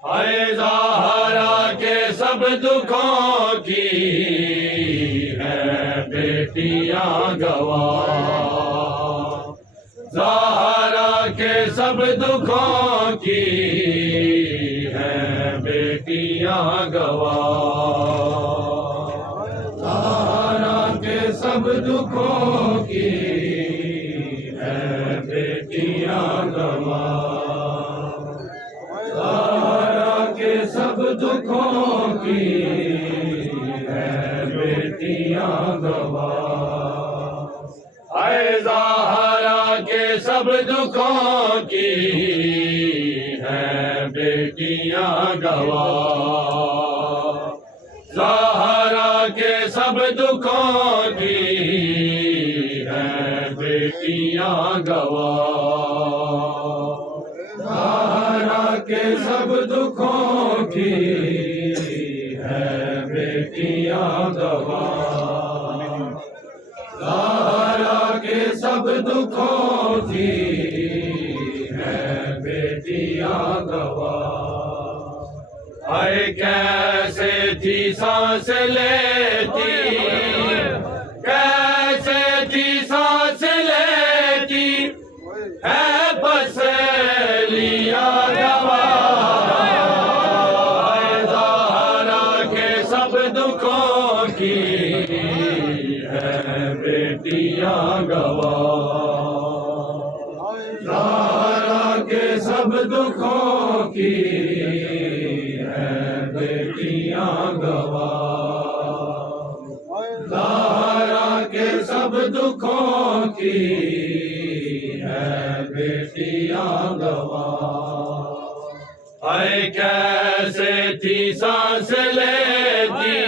हाय ज़हरा के सब दुखों की है बेटियां गवाह। ज़हरा के सब दुखों की है बेटियां गवाह। ज़हरा के सब दुखों की है बेटियां गवाह। ज़हरा के सब दुखों की है बेटियां गवाह। हाय ज़हरा के सब दुखों की है बेटियां गवाह। ज़हरा के सब दुखों की है बेटियां गवाह। ज़हरा के सब दुखों की है बेटियां गवाह। ज़हरा के सब दुखों की है बेटियां गवाह। हाय कैसे थी सांस लेती, कैसे थी सांस लेती है पसलियां गवाह। ज़हरा के सब दुखों की है बेटियां गवाह। ज़हरा के सब दुखों की है बेटियां गवाह। ज़हरा के सब दुखों की है बेटियां गवाह। हाय कैसे थी सांस लेती,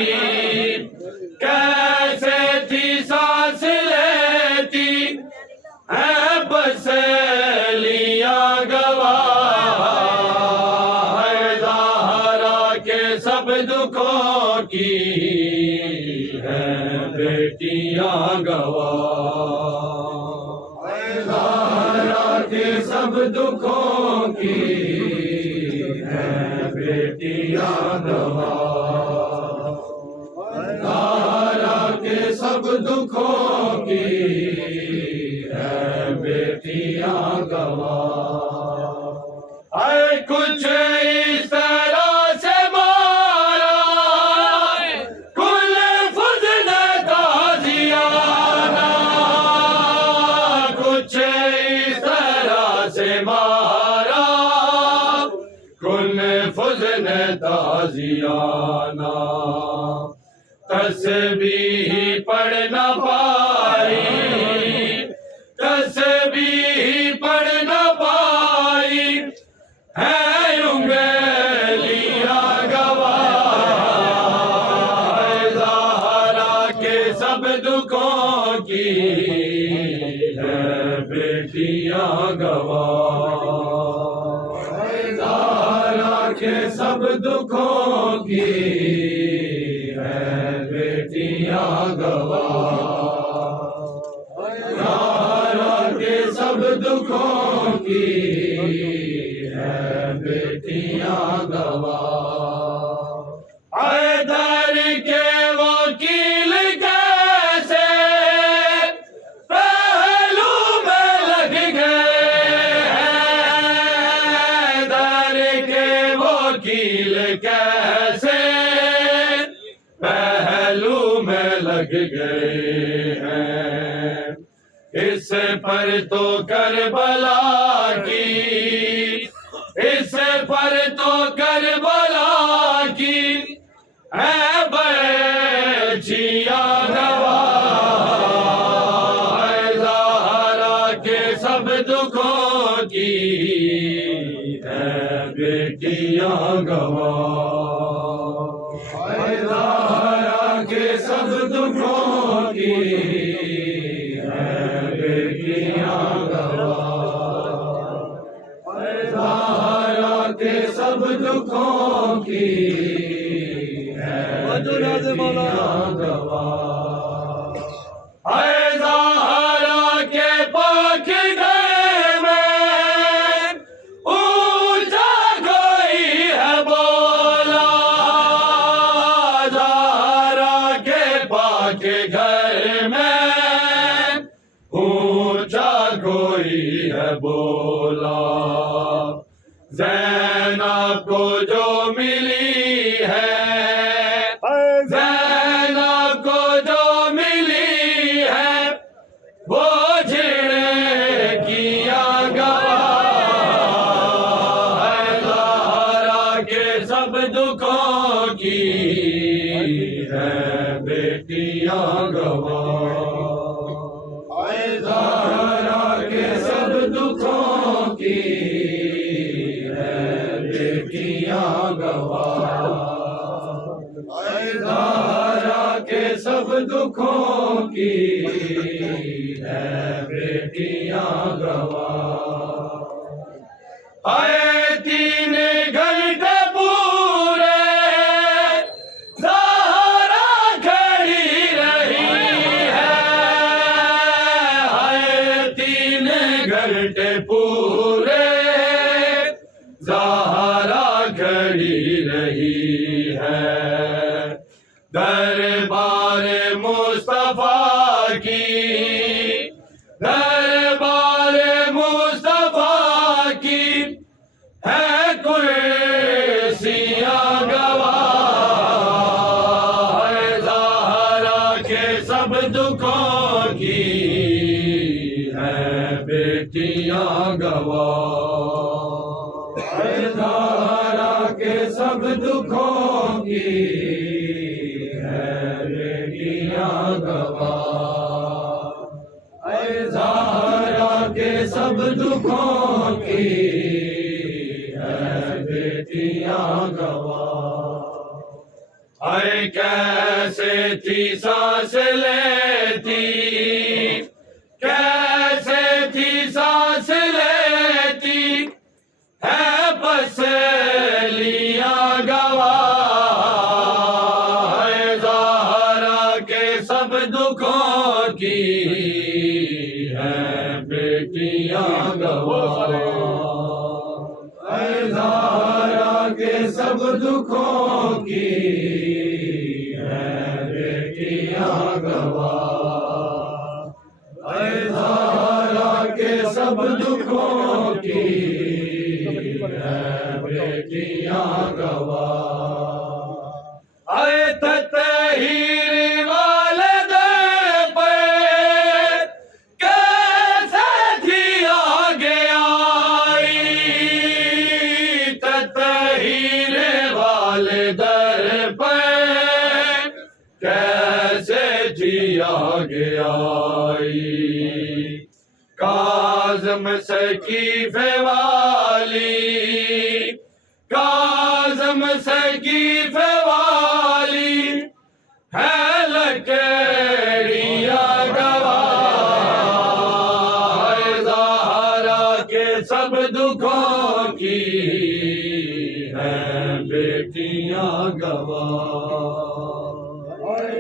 कैसे थी सांस लेती है पसलियां गवाह। ज़हरा के सब दुखों की है बेटियां गवाह। ज़हरा के सब दुखों की है बेटियां गवाह। ज़हरा के सब दुखों की है बेटियां गवाह। हाय कुछ इस तरह से मारा कुल फज़्ल ताज़ियाना, कुछ इस तरह से मारा कुल फज़्ल ताज़ियाना। तस्बीह पढ़ न पाई, तस्बीह पढ़ न पाई है उंगलियां गवाह। ज़हरा के सब दुखों की है बेटियां गवाह। ज़हरा के सब दुखों की है बेटियां गवाह। ज़हरा के सब दुखों की है बेटियां गवाह। हैदर के वकील कैसे पहलू में लग गए हैं, हैदर के वकील कैसे पहलू में लग गए हैं। इस पर तो करबला की, इस पर तो करबला की है बर्छियां गवाह। ज़हरा के सब दुखों की है बेटियां गवाह। ज़हरा के सब दुखों की है बेटियां गवाह। ज़हरा के सब दुखों की है बेटियां गवाह। हाय ज़हरा के पाक घर में ऊंचा कोई ज़ैनब को जो मिली है, ज़ैनब को जो मिली है, वो झिड़कियाँ गवाह है। ज़हरा के सब दुखों की है बेटियाँ गवाह है। ज़हरा के सब दुखों की है बेटियाँ गवाह है। ज़हरा के सब दुखों की है बेटियाँ गवाह। आए 3 घंटे पूरे ज़हरा खड़ी रही है। आए 3 घंटे पूरे ज़हरा खड़ी रही है। दरबार मुस्तफा की, दरबार मुस्तफा की है कुर्सियाँ गवाह है। ज़हरा के सब दुखों की है बेटियाँ गवाह है। ज़हरा के सब दुखों की है बेटियाँ गवाह है। ज़हरा के सब दुखों की है बेटियाँ गवाह। अरे कैसे थी सांस लेती, कैसे थी सांस लेती है पसलियाँ गवाह है। ज़हरा के सब दुखों की है बेटियाँ गवाह है। ज़हरा के सब दुखों की है बेटियाँ गवाह है। ज़हरा के सब दुखों की है बेटियाँ गवाह। आए ततहीर वाले दर पर कैसे थी आगे आई। ततहीर वाले दर पर कैसे थी आगे आई। काज़म सकीफ़े वाली, काज़म सकीफ़े वाली है लकड़ियाँ गवाह है। ज़हरा के सब दुखों की है बेटियाँ गवाह है।